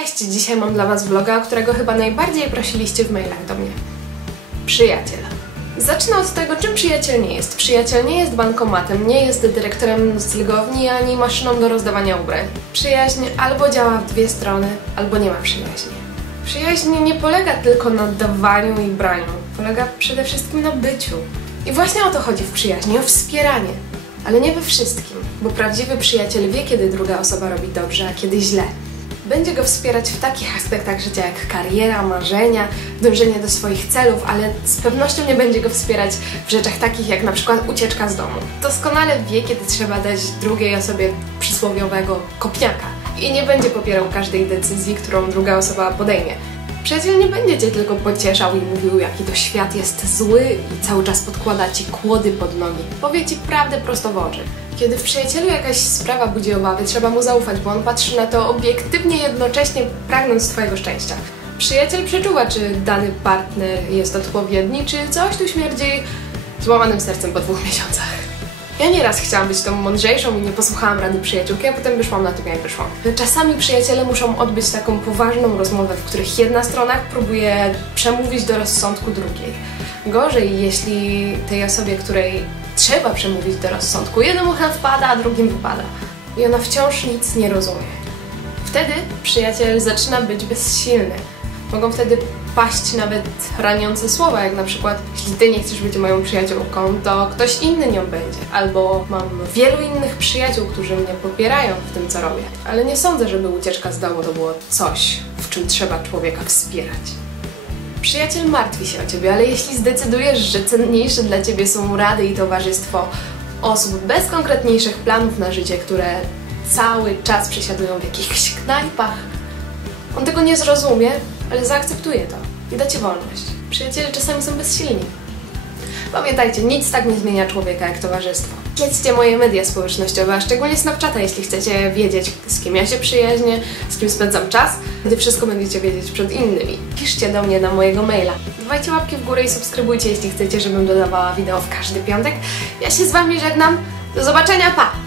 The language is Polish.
Cześć, dzisiaj mam dla Was vloga, którego chyba najbardziej prosiliście w mailach do mnie. Przyjaciel. Zacznę od tego, czym przyjaciel nie jest. Przyjaciel nie jest bankomatem, nie jest dyrektorem noclegowni ani maszyną do rozdawania ubrań. Przyjaźń albo działa w dwie strony, albo nie ma przyjaźni. Przyjaźń nie polega tylko na dawaniu i braniu, polega przede wszystkim na byciu. I właśnie o to chodzi w przyjaźni, o wspieranie. Ale nie we wszystkim, bo prawdziwy przyjaciel wie, kiedy druga osoba robi dobrze, a kiedy źle. Będzie go wspierać w takich aspektach życia jak kariera, marzenia, dążenie do swoich celów, ale z pewnością nie będzie go wspierać w rzeczach takich jak na przykład ucieczka z domu. Doskonale wie, kiedy trzeba dać drugiej osobie przysłowiowego kopniaka i nie będzie popierał każdej decyzji, którą druga osoba podejmie. Przyjaciel nie będzie cię tylko pocieszał i mówił, jaki to świat jest zły i cały czas podkłada ci kłody pod nogi. Powie ci prawdę prosto w oczy. Kiedy w przyjacielu jakaś sprawa budzi obawy, trzeba mu zaufać, bo on patrzy na to obiektywnie, jednocześnie pragnąc Twojego szczęścia. Przyjaciel przeczuwa, czy dany partner jest odpowiedni, czy coś tu śmierdzi złamanym sercem po dwóch miesiącach. Ja nieraz chciałam być tą mądrzejszą i nie posłuchałam rady przyjaciółki, a potem wyszłam na tym, jak wyszłam. Czasami przyjaciele muszą odbyć taką poważną rozmowę, w których jedna strona próbuje przemówić do rozsądku drugiej. Gorzej, jeśli tej osobie, której trzeba przemówić do rozsądku, jednemu chyba wpada, a drugim wypada. I ona wciąż nic nie rozumie. Wtedy przyjaciel zaczyna być bezsilny. Mogą wtedy paść nawet raniące słowa, jak na przykład jeśli ty nie chcesz być moją przyjaciółką, to ktoś inny nią będzie. Albo mam wielu innych przyjaciół, którzy mnie popierają w tym, co robię. Ale nie sądzę, żeby ucieczka z domu to było coś, w czym trzeba człowieka wspierać. Przyjaciel martwi się o ciebie, ale jeśli zdecydujesz, że cenniejsze dla ciebie są rady i towarzystwo osób bez konkretniejszych planów na życie, które cały czas przesiadują w jakichś knajpach, on tego nie zrozumie, ale zaakceptuje to i da ci wolność. Przyjaciele czasami są bezsilni. Pamiętajcie, nic tak nie zmienia człowieka jak towarzystwo. Śledźcie moje media społecznościowe, a szczególnie Snapchata, jeśli chcecie wiedzieć, z kim ja się przyjaźnię, z kim spędzam czas, gdy wszystko będziecie wiedzieć przed innymi. Piszcie do mnie na mojego maila. Dawajcie łapki w górę i subskrybujcie, jeśli chcecie, żebym dodawała wideo w każdy piątek. Ja się z Wami żegnam. Do zobaczenia, pa!